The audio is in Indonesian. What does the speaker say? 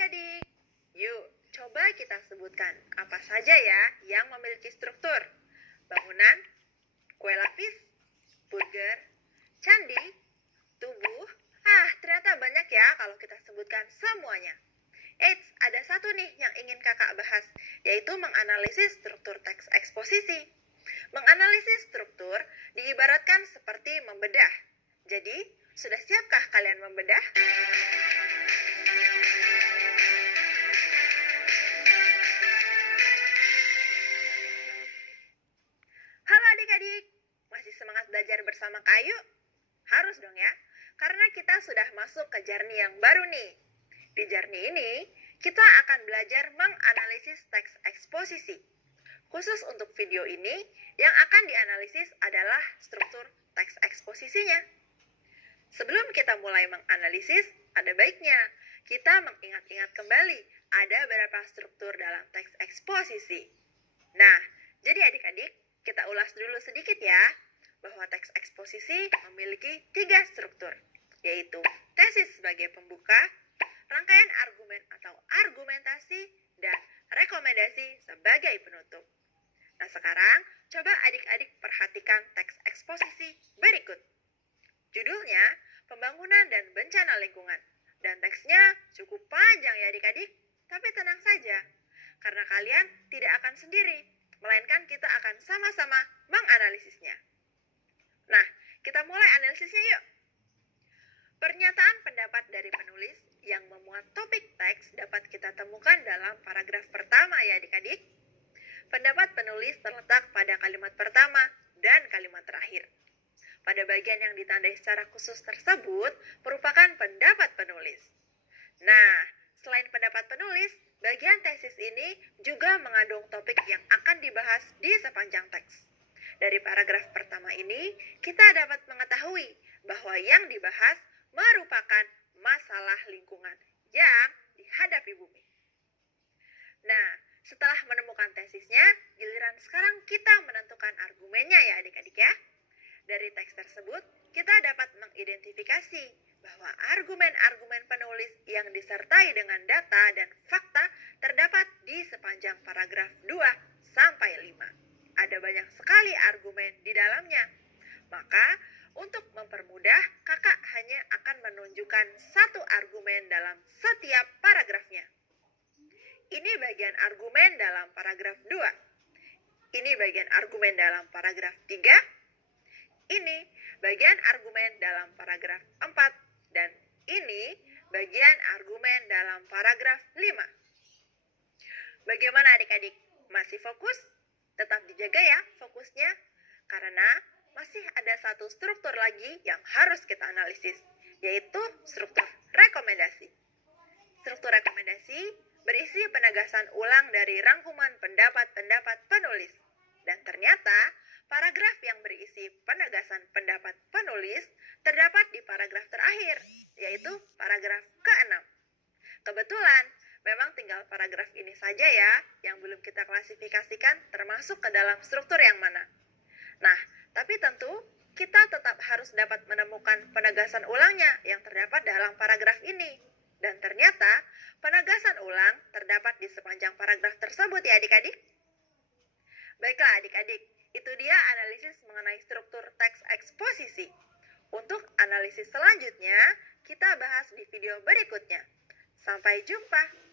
adik-adik, yuk coba kita sebutkan apa saja ya yang memiliki struktur. Bangunan, kue lapis, burger, candi, tubuh. Ternyata banyak ya kalau kita sebutkan semuanya. Eits, ada satu nih yang ingin kakak bahas, yaitu menganalisis struktur teks eksposisi. Menganalisis struktur diibaratkan seperti membedah. Jadi, sudah siapkah kalian membedah? Halo adik-adik, masih semangat belajar bersama Kayu? Harus dong ya, karena kita sudah masuk ke journey yang baru nih. Di journey ini, kita akan belajar menganalisis teks eksposisi. Khusus untuk video ini, yang akan dianalisis adalah struktur teks eksposisinya. Sebelum kita mulai menganalisis, ada baiknya kita mengingat-ingat kembali ada berapa struktur dalam teks eksposisi. Nah, jadi adik-adik, kita ulas dulu sedikit ya, bahwa teks eksposisi memiliki 3 struktur, yaitu tesis sebagai pembuka, rangkaian argumen atau argumentasi, dan rekomendasi sebagai penutup. Nah sekarang, coba adik-adik perhatikan teks eksposisi berikut. Judulnya, Pembangunan dan Bencana Lingkungan. Dan teksnya cukup panjang ya adik-adik, tapi tenang saja, karena kalian tidak akan sendiri, melainkan kita akan sama-sama menganalisisnya. Nah, kita mulai analisisnya yuk. Pernyataan pendapat dari penulis yang memuat topik teks dapat kita temukan dalam paragraf pertama ya adik-adik. Pendapat penulis terletak pada kalimat pertama dan kalimat terakhir. Pada bagian yang ditandai secara khusus tersebut merupakan pendapat penulis. Nah, selain pendapat penulis, bagian tesis ini juga mengandung topik yang akan dibahas di sepanjang teks. Dari paragraf pertama ini, kita dapat mengetahui bahwa yang dibahas merupakan masalah lingkungan yang dihadapi bumi. Nah, setelah menemukan tesisnya, giliran sekarang kita menentukan argumennya ya adik-adik ya. Dari teks tersebut, kita dapat mengidentifikasi bahwa argumen-argumen penulis yang disertai dengan data dan fakta terdapat di sepanjang paragraf 2 sampai 5. Ada banyak sekali argumen di dalamnya. Maka, untuk mempermudah, kakak hanya akan menunjukkan satu argumen dalam setiap paragrafnya. Ini bagian argumen dalam paragraf 2. Ini bagian argumen dalam paragraf 3. Ini bagian argumen dalam paragraf 4. Dan ini bagian argumen dalam paragraf 5. Bagaimana adik-adik? Masih fokus? Tetap dijaga ya fokusnya, karena masih ada satu struktur lagi yang harus kita analisis, yaitu struktur rekomendasi. Struktur rekomendasi berisi penegasan ulang dari rangkuman pendapat-pendapat penulis. Dan ternyata, paragraf yang berisi penegasan pendapat penulis terdapat di paragraf terakhir, yaitu paragraf ke-6. Kebetulan, memang tinggal paragraf ini saja ya yang belum kita klasifikasikan termasuk ke dalam struktur yang mana. Nah, tapi tentu kita tetap harus dapat menemukan penegasan ulangnya yang terdapat dalam paragraf ini. Dan ternyata penegasan ulang terdapat di sepanjang paragraf tersebut ya adik-adik. Baiklah adik-adik, itu dia analisis mengenai struktur teks eksposisi. Untuk analisis selanjutnya, kita bahas di video berikutnya. Sampai jumpa.